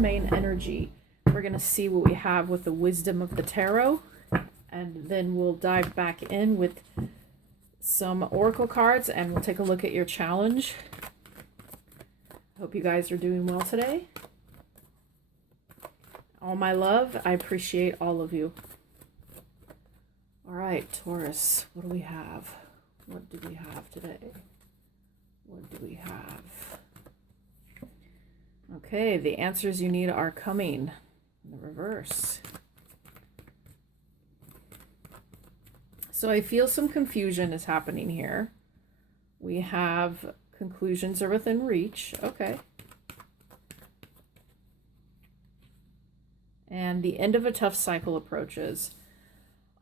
main energy. We're going to see what we have with the wisdom of the tarot, and then we'll dive back in with some oracle cards and we'll take a look at your challenge. Hope you guys are doing well today. All my love, I appreciate all of you. All right, Taurus, what do we have? What do we have today? What do we have? Okay, the answers you need are coming in the reverse. So I feel some confusion is happening here. We have conclusions are within reach. Okay. And the end of a tough cycle approaches.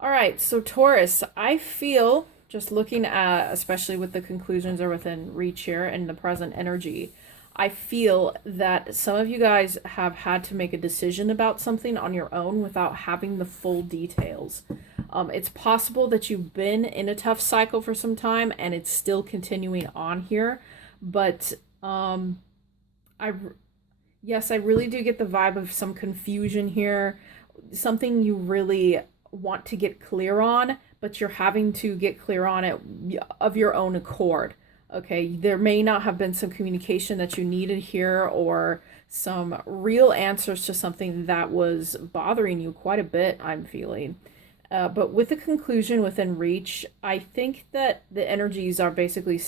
All right, so Taurus, I feel, just looking at, especially with the conclusions are within reach here and the present energy, I feel that some of you guys have had to make a decision about something on your own without having the full details. It's possible that you've been in a tough cycle for some time and it's still continuing on here, but yes, I really do get the vibe of some confusion here, something you really want to get clear on, but you're having to get clear on it of your own accord. Okay, there may not have been some communication that you needed here or some real answers to something that was bothering you quite a bit, I'm feeling. But with the conclusion within reach, I think that the energies are basically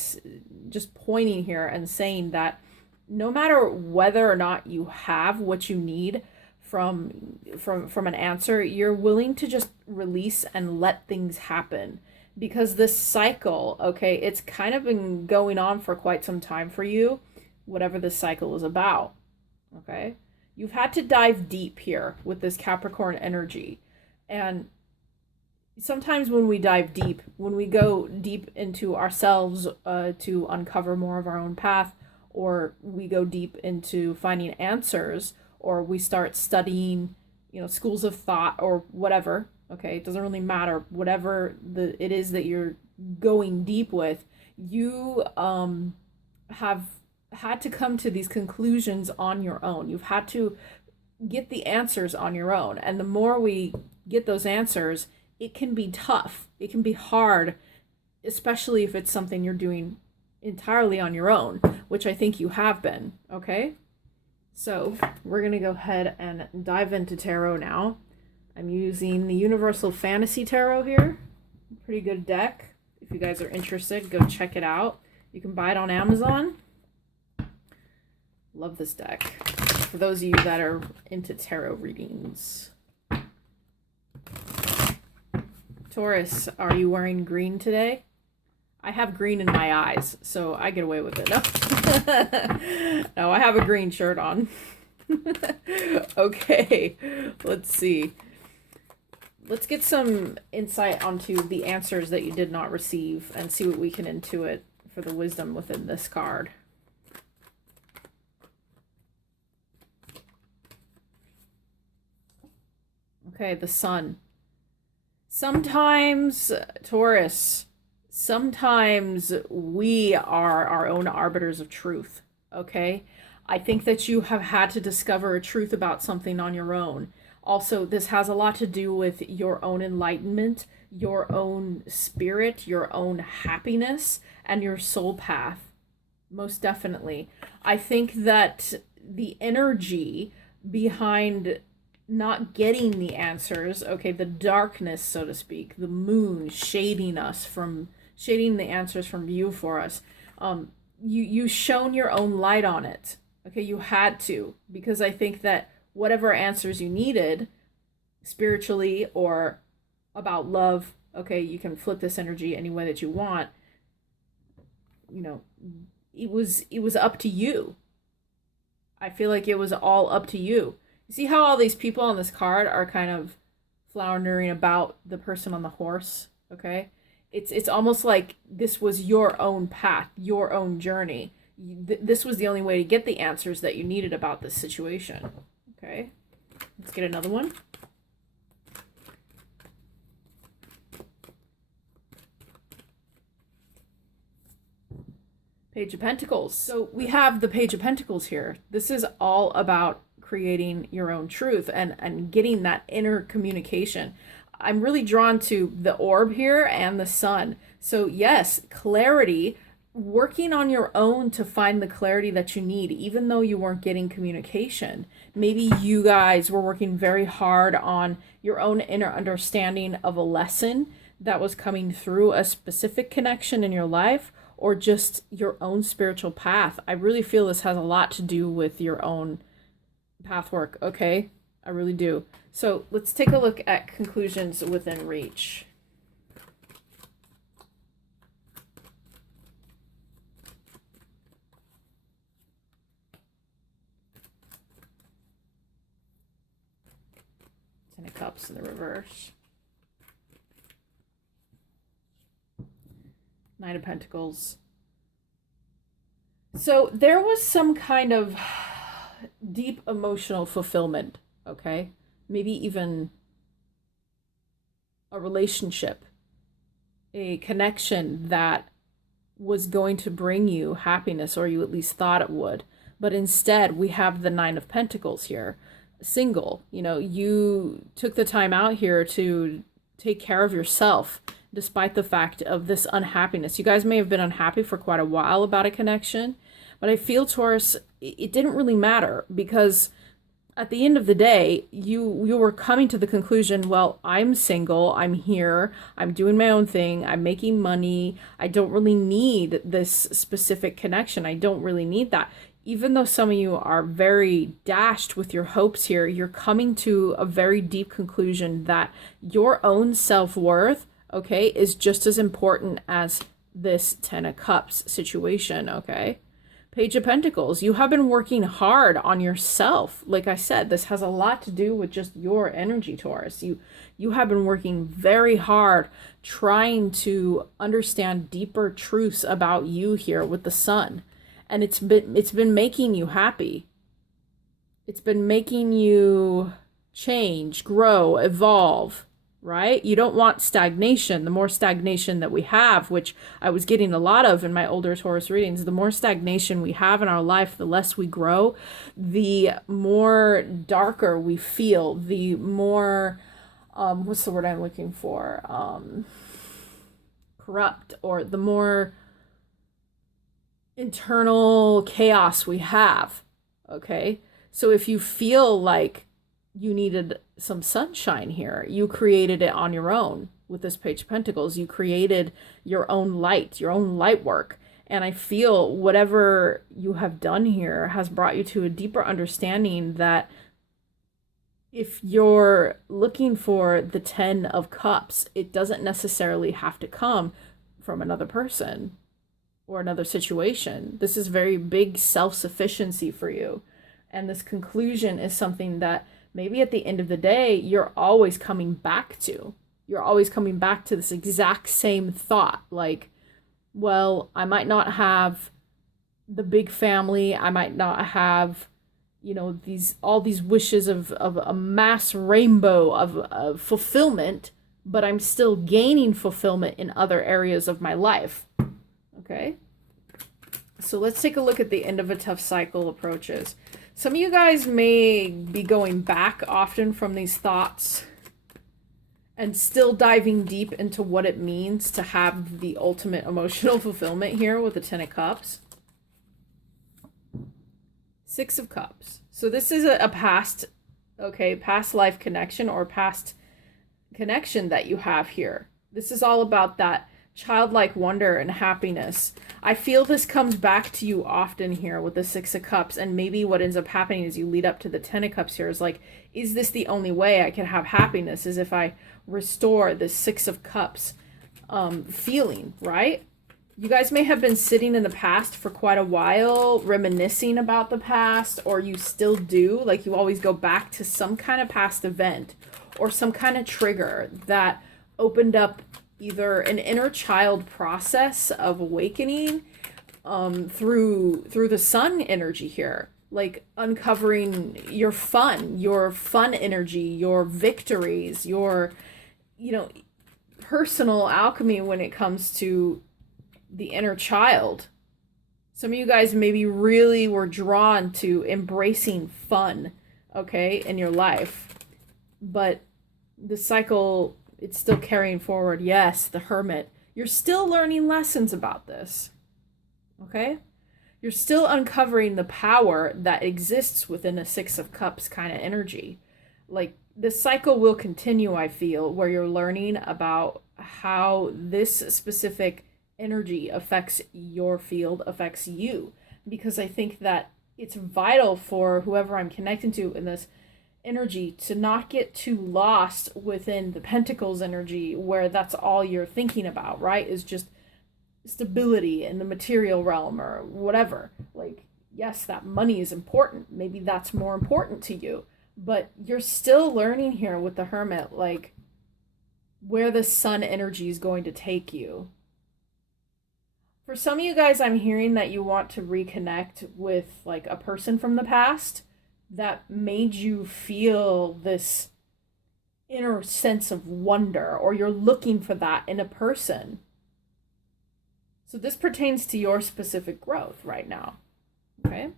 just pointing here and saying that no matter whether or not you have what you need from an answer, you're willing to just release and let things happen. Because this cycle, okay, it's kind of been going on for quite some time for you, whatever this cycle is about, okay? You've had to dive deep here with this Capricorn energy. And sometimes when we dive deep, when we go deep into ourselves to uncover more of our own path, or we go deep into finding answers, or we start studying, schools of thought or whatever, okay, it doesn't really matter, whatever it is that you're going deep with, you have had to come to these conclusions on your own. You've had to get the answers on your own. And the more we get those answers, it can be tough. It can be hard, especially if it's something you're doing entirely on your own, which I think you have been, okay? So we're going to go ahead and dive into tarot now. I'm using the Universal Fantasy Tarot here. Pretty good deck. If you guys are interested, go check it out. You can buy it on Amazon. Love this deck. For those of you that are into tarot readings. Taurus, are you wearing green today? I have green in my eyes, so I get away with it. No, no, I have a green shirt on. Okay, let's see. Let's get some insight onto the answers that you did not receive and see what we can intuit for the wisdom within this card. Okay, the Sun. Sometimes, Taurus, sometimes we are our own arbiters of truth, okay? I think that you have had to discover a truth about something on your own. Also, this has a lot to do with your own enlightenment, your own spirit, your own happiness, and your soul path. Most definitely. I think that the energy behind not getting the answers, okay, the darkness, so to speak, the moon shading the answers from view for us, you shone your own light on it, okay? You had to, because I think that whatever answers you needed spiritually or about love, okay, you can flip this energy any way that you want, it was up to you. I feel like it was all up to you. You see how all these people on this card are kind of floundering about the person on the horse, okay? It's almost like this was your own path, your own journey. This was the only way to get the answers that you needed about this situation, okay? Let's get another one. Page of Pentacles. So we have the Page of Pentacles here. This is all about creating your own truth and getting that inner communication. I'm really drawn to the orb here and the sun. So yes, clarity, working on your own to find the clarity that you need, even though you weren't getting communication. Maybe you guys were working very hard on your own inner understanding of a lesson that was coming through a specific connection in your life, or just your own spiritual path. I really feel this has a lot to do with your own path work, okay? I really do. So let's take a look at conclusions within reach. Ten of Cups in the reverse. Nine of Pentacles. So there was some kind of deep emotional fulfillment, okay? Maybe even a relationship, a connection that was going to bring you happiness, or you at least thought it would. But instead, we have the Nine of Pentacles here. Single, you know, you took the time out here to take care of yourself, despite the fact of this unhappiness. You guys may have been unhappy for quite a while about a connection, but I feel, Taurus, it didn't really matter, because at the end of the day, you were coming to the conclusion, well, I'm single, I'm here, I'm doing my own thing, I'm making money, I don't really need this specific connection, I don't really need that. Even though some of you are very dashed with your hopes here, you're coming to a very deep conclusion that your own self-worth, okay, is just as important as this Ten of Cups situation, okay? Page of Pentacles, you have been working hard on yourself. Like I said, this has a lot to do with just your energy, Taurus. You have been working very hard trying to understand deeper truths about you here with the sun. And it's been making you happy. It's been making you change, grow, evolve, right? You don't want stagnation. The more stagnation that we have, which I was getting a lot of in my older Taurus readings, the more stagnation we have in our life, the less we grow, the more darker we feel, the more, what's the word I'm looking for? Corrupt, or the more internal chaos we have, okay? So if you feel like you needed some sunshine here, you created it on your own with this Page of Pentacles. You created your own light work. And I feel whatever you have done here has brought you to a deeper understanding that if you're looking for the Ten of Cups, it doesn't necessarily have to come from another person or another situation. This is very big self-sufficiency for you. And this conclusion is something that maybe at the end of the day, you're always coming back to. You're always coming back to this exact same thought. Like, well, I might not have the big family. I might not have, you know, all these wishes of a mass rainbow of fulfillment, but I'm still gaining fulfillment in other areas of my life. Okay, so let's take a look at the end of a tough cycle approaches. Some of you guys may be going back often from these thoughts and still diving deep into what it means to have the ultimate emotional fulfillment here with the Ten of Cups. Six of Cups. So this is a past life connection or past connection that you have here. This is all about that childlike wonder and happiness. I feel this comes back to you often here with the Six of Cups, and maybe what ends up happening as you lead up to the Ten of Cups here is like, is this the only way I can have happiness, is if I restore the Six of Cups feeling, right? You guys may have been sitting in the past for quite a while, reminiscing about the past, or you still do, like you always go back to some kind of past event or some kind of trigger that opened up either an inner child process of awakening through the sun energy here, like uncovering your fun energy, your victories, your, you know, personal alchemy when it comes to the inner child. Some of you guys maybe really were drawn to embracing fun, okay, in your life. But the cycle, it's still carrying forward. Yes, the Hermit. You're still learning lessons about this, okay? You're still uncovering the power that exists within a Six of Cups kind of energy. Like, the cycle will continue, I feel, where you're learning about how this specific energy affects your field, affects you. Because I think that it's vital for whoever I'm connecting to in this energy to not get too lost within the Pentacles energy, where that's all you're thinking about, right? Is just stability in the material realm or whatever. Like, yes, that money is important. Maybe that's more important to you. But you're still learning here with the Hermit, like, where the sun energy is going to take you. For some of you guys, I'm hearing that you want to reconnect with, like, a person from the past that made you feel this inner sense of wonder, or you're looking for that in a person. So this pertains to your specific growth right now, okay?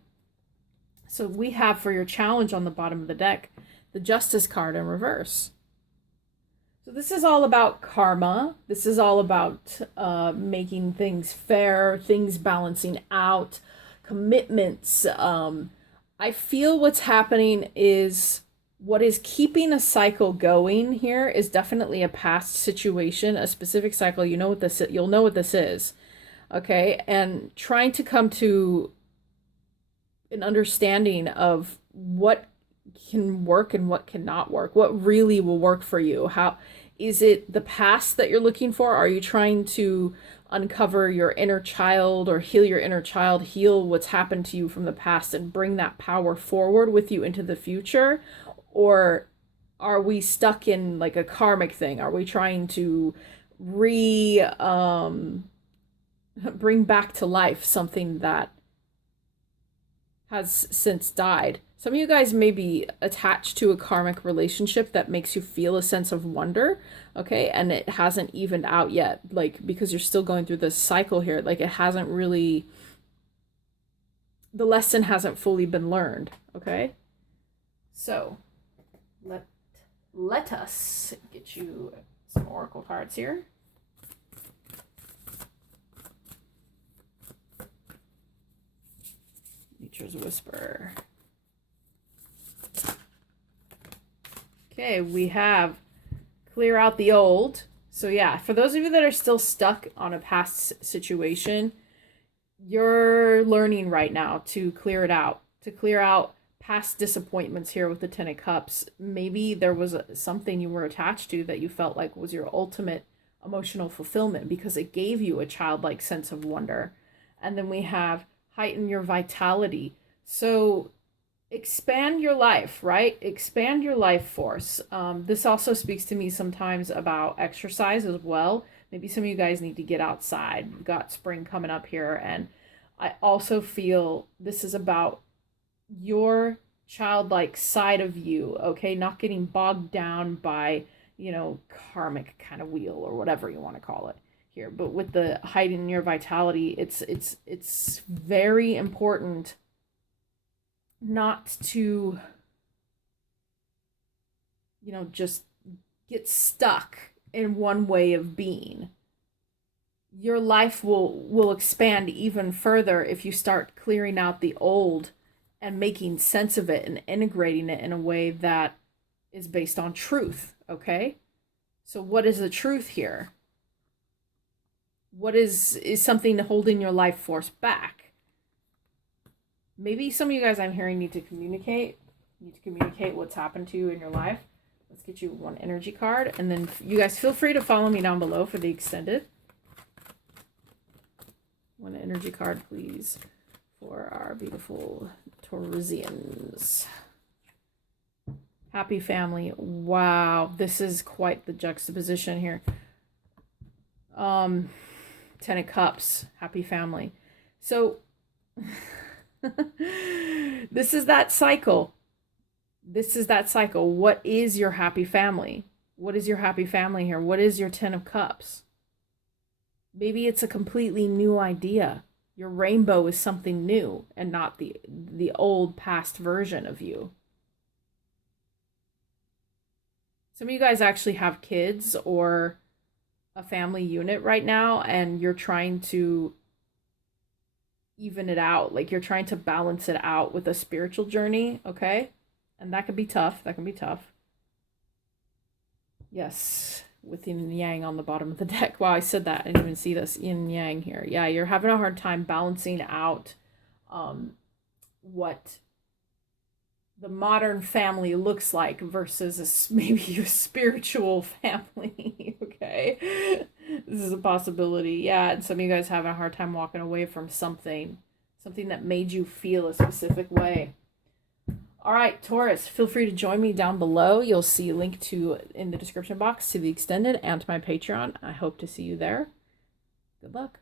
So we have, for your challenge on the bottom of the deck, the Justice card in reverse. So this is all about karma. This is all about making things fair, things balancing out, commitments. I feel what's happening is, what is keeping a cycle going here is definitely a past situation, a specific cycle. You know what this, you'll know what this is, okay? And trying to come to an understanding of what can work and what cannot work, what really will work for you. How is it the past that you're looking for? Are you trying to uncover your inner child or heal your inner child, heal what's happened to you from the past and bring that power forward with you into the future? Or are we stuck in like a karmic thing? Are we trying to bring back to life something that has since died? Some of you guys may be attached to a karmic relationship that makes you feel a sense of wonder, okay? And it hasn't evened out yet, like, because you're still going through this cycle here. Like, it hasn't really, the lesson hasn't fully been learned, okay? So, let us get you some oracle cards here. Nature's Whisper. Okay, we have clear out the old. So yeah, for those of you that are still stuck on a past situation, you're learning right now to clear it out, to clear out past disappointments here with the Ten of Cups. Maybe there was something you were attached to that you felt like was your ultimate emotional fulfillment because it gave you a childlike sense of wonder. And then we have heighten your vitality. So expand your life, right? Expand your life force. This also speaks to me sometimes about exercise as well. Maybe some of you guys need to get outside. We've got spring coming up here. And I also feel this is about your childlike side of you, okay? Not getting bogged down by, karmic kind of wheel or whatever you want to call it here. But with the heighten your vitality, it's very important not to, just get stuck in one way of being. Your life will expand even further if you start clearing out the old and making sense of it and integrating it in a way that is based on truth, okay? So what is the truth here? What is something holding your life force back? Maybe some of you guys I'm hearing need to communicate what's happened to you in your life. Let's get you one energy card, and then you guys feel free to follow me down below for the extended. One energy card, please, for our beautiful Taurusians. Happy family. Wow, this is quite the juxtaposition here. Ten of Cups, happy family. So this is that cycle. This is that cycle. What is your happy family? What is your happy family here? What is your Ten of Cups? Maybe it's a completely new idea. Your rainbow is something new and not the old past version of you. Some of you guys actually have kids or a family unit right now, and you're trying to even it out. Like you're trying to balance it out with a spiritual journey, okay? And that can be tough. That can be tough. Yes, with yin and yang on the bottom of the deck. Wow, I said that. I didn't even see this yin and yang here. Yeah, you're having a hard time balancing out what the modern family looks like versus maybe a spiritual family. Okay, this is a possibility. Yeah, and some of you guys having a hard time walking away from something that made you feel a specific way. All right, Taurus, feel free to join me down below. You'll see a link to in the description box to the extended and to my Patreon. I hope to see you there. Good luck.